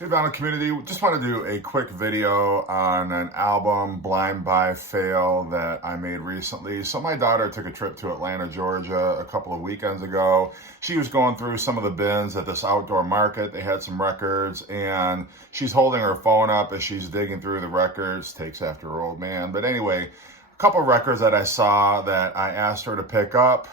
Hey, Vinyl community, just want to do a quick video on an album blind buy fail that I made recently. So my daughter took a trip to Atlanta, Georgia a couple of weekends ago. She was going through some of the bins at this outdoor market. They had some records and she's holding her phone up as she's digging through the records. Takes after her old man. But anyway, a couple of records that I saw that I asked her to pick up.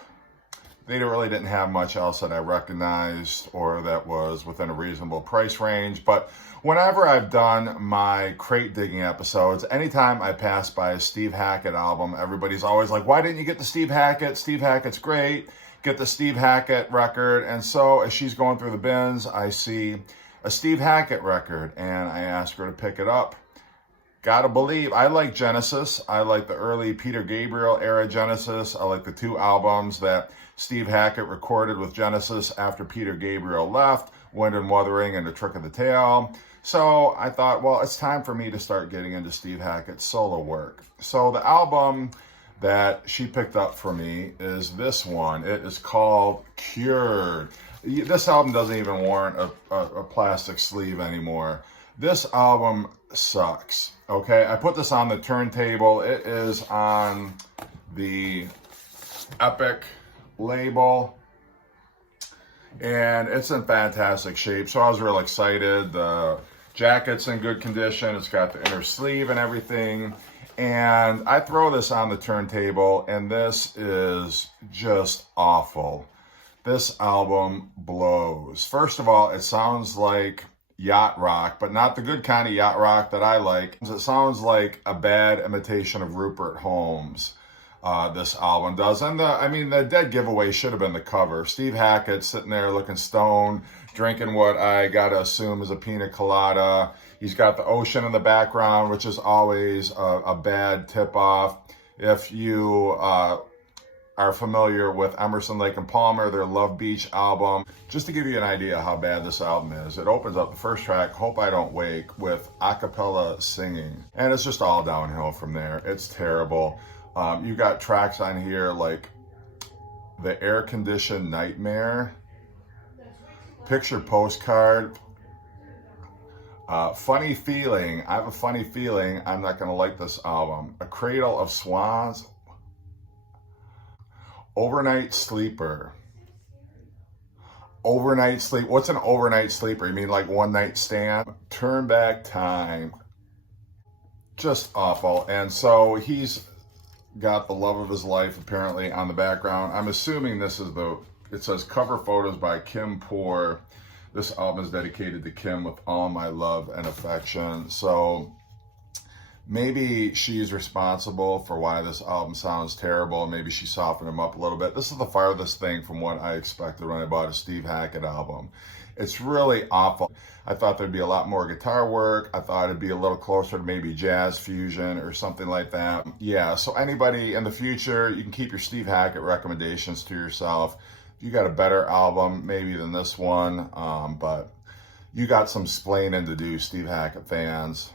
They really didn't have much else that I recognized or that was within a reasonable price range. But whenever I've done my crate digging episodes, anytime I pass by a Steve Hackett album, everybody's always like, why didn't you get the Steve Hackett? Steve Hackett's great. Get the Steve Hackett record. And so as she's going through the bins, I see a Steve Hackett record and I ask her to pick it up. Gotta believe, I like Genesis. I like the early Peter Gabriel era Genesis. I like the two albums that Steve Hackett recorded with Genesis after Peter Gabriel left, Wind and Wuthering and The Trick of the Tail. So I thought, well, it's time for me to start getting into Steve Hackett's solo work. So the album that she picked up for me is this one. It is called Cured. This album doesn't even warrant a plastic sleeve anymore. This album sucks, okay? I put this on the turntable. It is on the Epic label, and it's in fantastic shape, so I was real excited. The jacket's in good condition. It's got the inner sleeve and everything, and I throw this on the turntable, and this is just awful. This album blows. First of all, it sounds like yacht rock, but not the good kind of yacht rock that I like. It sounds like a bad imitation of Rupert Holmes. This album does. And the dead giveaway should have been the cover. Steve Hackett sitting there looking stoned, drinking what I gotta assume is a pina colada. He's got the ocean in the background, which is always a bad tip-off. If you are familiar with Emerson, Lake and Palmer, their Love Beach album. Just to give you an idea how bad this album is, it opens up the first track, Hope I Don't Wake, with a cappella singing. And it's just all downhill from there. It's terrible. You got tracks on here like The Air Conditioned Nightmare, Picture Postcard, Funny Feeling. I have a funny feeling I'm not going to like this album. A Cradle of Swans, Overnight Sleeper. Overnight sleep. What's an overnight sleeper? You mean like one night stand? Turn Back Time. Just awful. And so he's got the love of his life apparently on the background. I'm assuming this is it says cover photos by Kim Poor. This album is dedicated to Kim with all my love and affection. So maybe she's responsible for why this album sounds terrible. Maybe she softened him up a little bit. This is the farthest thing from what I expected when I bought a Steve Hackett album. It's really awful. I thought there'd be a lot more guitar work. I thought it'd be a little closer to maybe jazz fusion or something like that. Yeah, so anybody in the future, you can keep your Steve Hackett recommendations to yourself. If you got a better album maybe than this one, but you got some splaining to do, Steve Hackett fans.